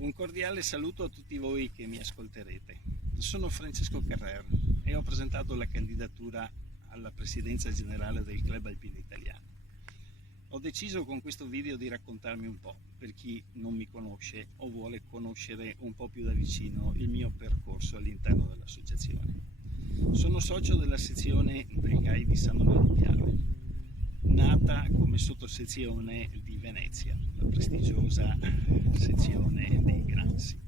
Un cordiale saluto a tutti voi che mi ascolterete. Sono Francesco Carrer e ho presentato la candidatura alla presidenza generale del Club Alpino Italiano. Ho deciso con questo video di raccontarmi un po', per chi non mi conosce o vuole conoscere un po' più da vicino il mio percorso all'interno dell'associazione. Sono socio della sezione del CAI di San Domenico di Piave, nata come sottosezione di Venezia, la prestigiosa sezione dei Granzi.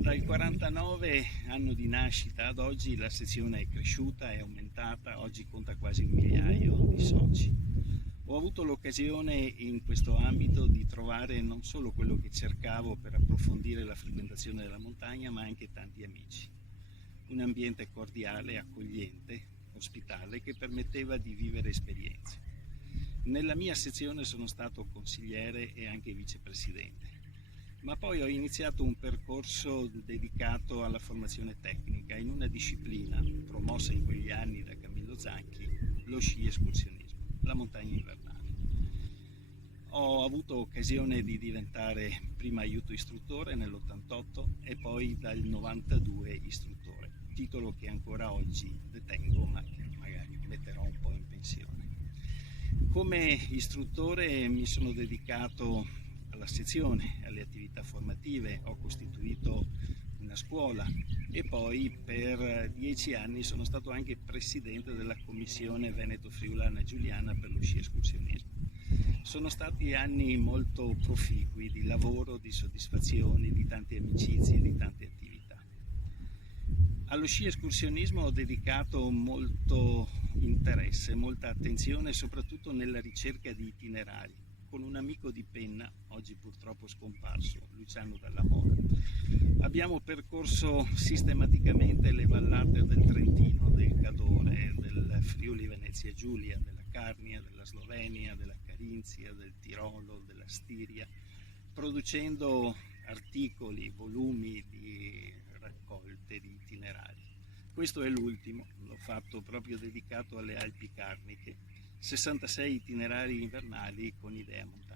Dal 49 anno di nascita ad oggi la sezione è cresciuta, è aumentata, oggi conta quasi 1 migliaio di soci. Ho avuto l'occasione in questo ambito di trovare non solo quello che cercavo per approfondire la frequentazione della montagna, ma anche tanti amici. Un ambiente cordiale, accogliente, ospitale, che permetteva di vivere esperienze. Nella mia sezione sono stato consigliere e anche vicepresidente, ma poi ho iniziato un percorso dedicato alla formazione tecnica in una disciplina promossa in quegli anni da Camillo Zanchi, lo sci escursionismo, la montagna invernale. Ho avuto occasione di diventare prima aiuto istruttore nell'88 e poi dal 92 istruttore, titolo che ancora oggi detengo ma che magari metterò un po' in pensione. Come istruttore mi sono dedicato alla sezione, alle attività formative, ho costituito una scuola e poi per 10 anni sono stato anche presidente della commissione Veneto-Friulana Giuliana per lo sci escursionismo. Sono stati anni molto proficui di lavoro, di soddisfazioni, di tante amicizie, di tante attività. Allo sci escursionismo ho dedicato molto interesse, molta attenzione, soprattutto nella ricerca di itinerari, con un amico di penna, oggi purtroppo scomparso, Luciano Dalla Mora. Abbiamo percorso sistematicamente le vallate del Trentino, del Cadore, del Friuli Venezia Giulia, della Carnia, della Slovenia, della Carinzia, del Tirolo, della Stiria, producendo articoli, volumi di raccolte di itinerari. Questo è l'ultimo, l'ho fatto proprio dedicato alle Alpi Carniche, 66 itinerari invernali con idea montagna.